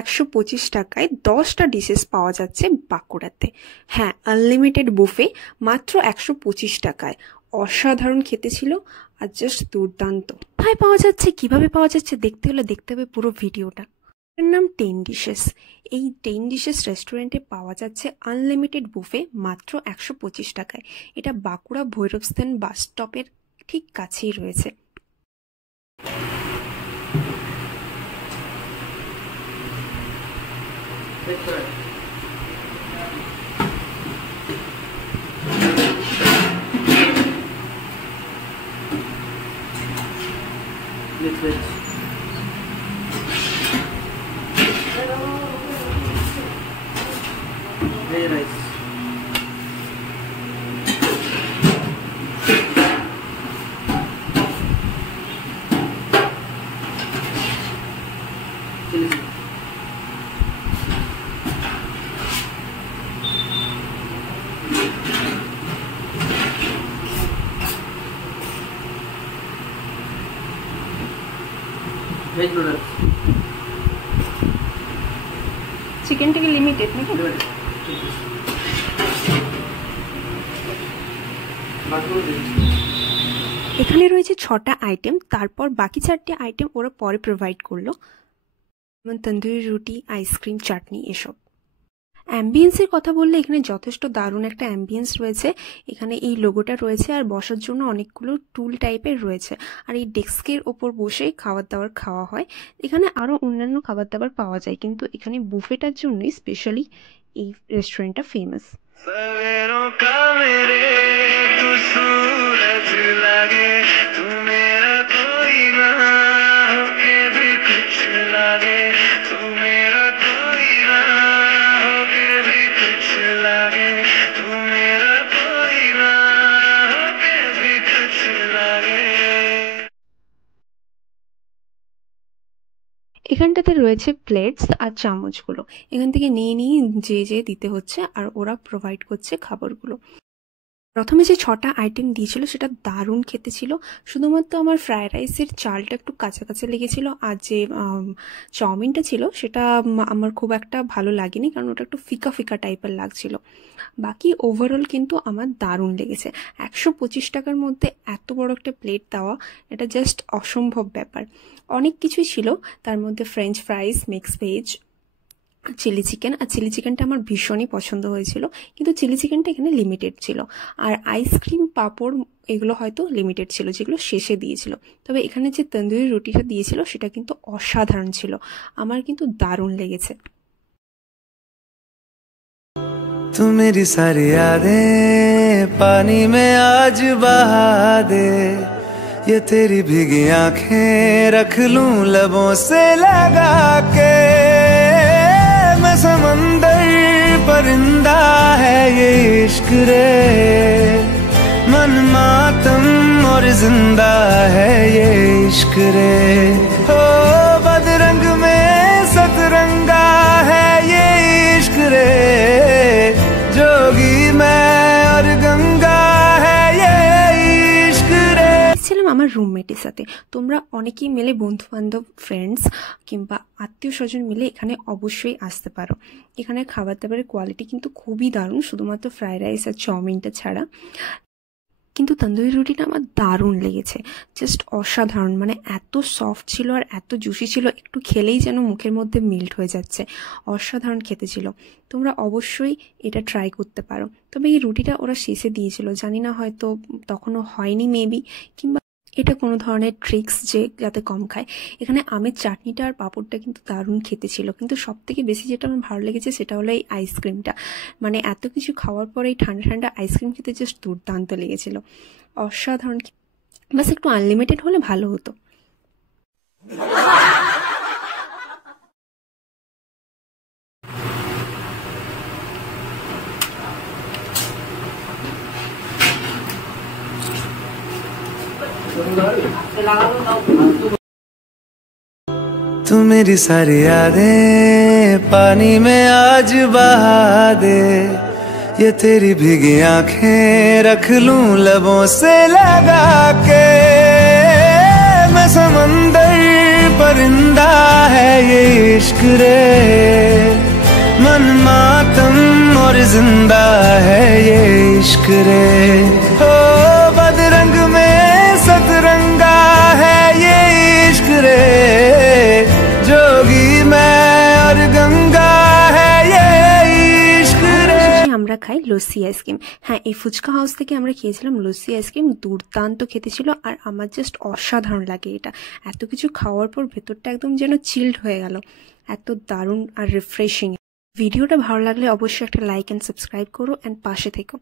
১২৫ টাকায় 10টা ডিশেস পাওয়া যাচ্ছে বাঁকুড়াতে। হ্যাঁ, আনলিমিটেড বুফে মাত্র ১২৫ টাকায়। অসাধারণ খেতে ছিল আর জাস্ট দুর্দান্ত। কোথায় পাওয়া যাচ্ছে, কিভাবে পাওয়া যাচ্ছে দেখতে হলে দেখতে হবে পুরো ভিডিওটা। এর নাম 10 ডিশেস। এই 10 ডিশেস রেস্টুরেন্টে পাওয়া যাচ্ছে আনলিমিটেড বুফে মাত্র ১২৫ টাকায়। এটা বাঁকুড়া ভৈরবস্থান বাস স্টপের ঠিক কাছেই রয়েছে। Very nice. Chili. Veg noodles. Chicken থেকে লিমিটেড নাকি? এখানে রয়েছে 6টা আইটেম, তারপর বাকি 4টে আইটেম ওরা পরে প্রোভাইড করলো, যেমন তন্দুরি রুটি, আইসক্রিম, চাটনি এসব। অ্যাম্বিয়েন্সের কথা বললে এখানে যথেষ্ট দারুণ একটা অ্যাম্বিয়েন্স রয়েছে। এখানে এই লোগোটা রয়েছে আর বসার জন্য অনেকগুলো টুল টাইপের রয়েছে, আর এই ডেস্কের ওপর বসে খাবার দাবার খাওয়া হয়। এখানে আরও অন্যান্য খাবার দাবার পাওয়া যায়, কিন্তু এখানে বুফেটার জন্যই স্পেশালি এই রেস্টুরেন্টটা ফেমাস। এখানটাতে রয়েছে প্লেটস আর চামচগুলো, এখান থেকে নিয়ে নিয়ে যে দিতে হচ্ছে, আর ওরা প্রোভাইড করছে খাবারগুলো। প্রথমে যে 6টা আইটেম দিয়েছিল সেটা দারুণ খেতে ছিল। শুধুমাত্র আমার ফ্রায়েড রাইসের চালটা একটু কাঁচা কাঁচা লেগেছিল, আর যে চাউমিনটা ছিল সেটা আমার খুব একটা ভালো লাগেনি, কারণ ওটা একটু ফিকা ফিকা টাইপের লাগছিল। বাকি ওভারঅল কিন্তু আমার দারুণ লেগেছে। ১২৫ টাকার মধ্যে এত বড় একটা প্লেট দেওয়া, এটা জাস্ট অসম্ভব ব্যাপার। অনেক কিছুই ছিল, তার মধ্যে French fries, mix veg, chilli chicken. আর চিলি চিকেনটা আমার ভীষণই পছন্দ হয়েছিল, কিন্তু চিলি চিকেনটা এখানে লিমিটেড ছিল। আর আইসক্রিম, পাঁপড় এগুলো হয়তো লিমিটেড ছিল, যেগুলো শেষে দিয়েছিল। তবে এখানে যে তন্দুরি রুটিটা দিয়েছিল সেটা কিন্তু অসাধারণ ছিল, আমার কিন্তু দারুণ লেগেছে। तू मेरी सारी यादें पानी में आज बहा दे, ये तेरी भीगी आंखें रख लूं लबों से लगा के। मैं समंदर परिंदा है ये इश्क रे, मन मातम और जिंदा है ये इश्क रे। हो बदरंग में सतरंगा है ये इश्क रे, जोगी मैं और गंगा है ये इश्क रे। ছিলাম আমার রুমমেটের সাথে। তোমরা অনেকেই মিলে, বন্ধু বান্ধব, ফ্রেন্ডস কিংবা আত্মীয় স্বজন মিলে এখানে অবশ্যই আসতে পারো। এখানে খাবার দাবারের কোয়ালিটি কিন্তু খুবই দারুণ, শুধুমাত্র ফ্রাইড রাইস আর চাউমিনটা ছাড়া। কিন্তু তন্দুরি রুটিটা আমার দারুণ লেগেছে, জাস্ট অসাধারণ। মানে এত সফট ছিল আর এত জুসি ছিল, একটু খেলেই যেন মুখের মধ্যে মেল্ট হয়ে যাচ্ছে। অসাধারণ খেতে ছিল, তোমরা অবশ্যই এটা ট্রাই করতে পারো। তবে এই রুটিটা ওরা শেষে দিয়েছিল, জানি না হয়তো তখনও হয়নি মেবি, কিংবা এটা কোনো ধরনের ট্রিক্স যে যাতে কম খায়। এখানে আমের চাটনিটা আর পাঁপড়টা কিন্তু দারুণ খেতে ছিল, কিন্তু সব থেকে বেশি যেটা আমার ভালো লেগেছে সেটা হলো এই আইসক্রিমটা। মানে এত কিছু খাওয়ার পরে এই ঠান্ডা ঠান্ডা আইসক্রিম খেতে জাস্ট দুর্দান্ত লেগেছিল, অসাধারণ। বাস একটু আনলিমিটেড হলে ভালো হতো। तू मेरी सारी यादें पानी में आज बहा दे, ये तेरी भीगी आंखें रख लूं लबों से लगा के। मैं समंदर परिंदा है ये इश्क रे, मन मातम और जिंदा है ये इश्क रे। हो बदरंग में सतरंगा है ये इश्क रे, जोगी मैं और गंगा है ये इश्क रे। আমরা খাই লস্যি আইসক্রিম। হ্যাঁ, এই ফুচকা হাউস থেকে আমরা খেয়েছিলাম লস্যি আইসক্রিম, দুর্দান্ত খেতে ছিল। আর আমার জাস্ট অসাধারণ লাগে এটা। এত কিছু খাওয়ার পর ভেতরটা একদম যেন চিল্ড হয়ে গেল, এত দারুণ আর রিফ্রেশিং। ভিডিওটা ভালো লাগলে অবশ্যই একটা লাইক অ্যান্ড সাবস্ক্রাইব করো অ্যান্ড পাশে থেকো।